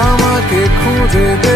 আমাকে খুঁজে দে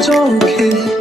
좋게.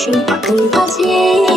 谁会了解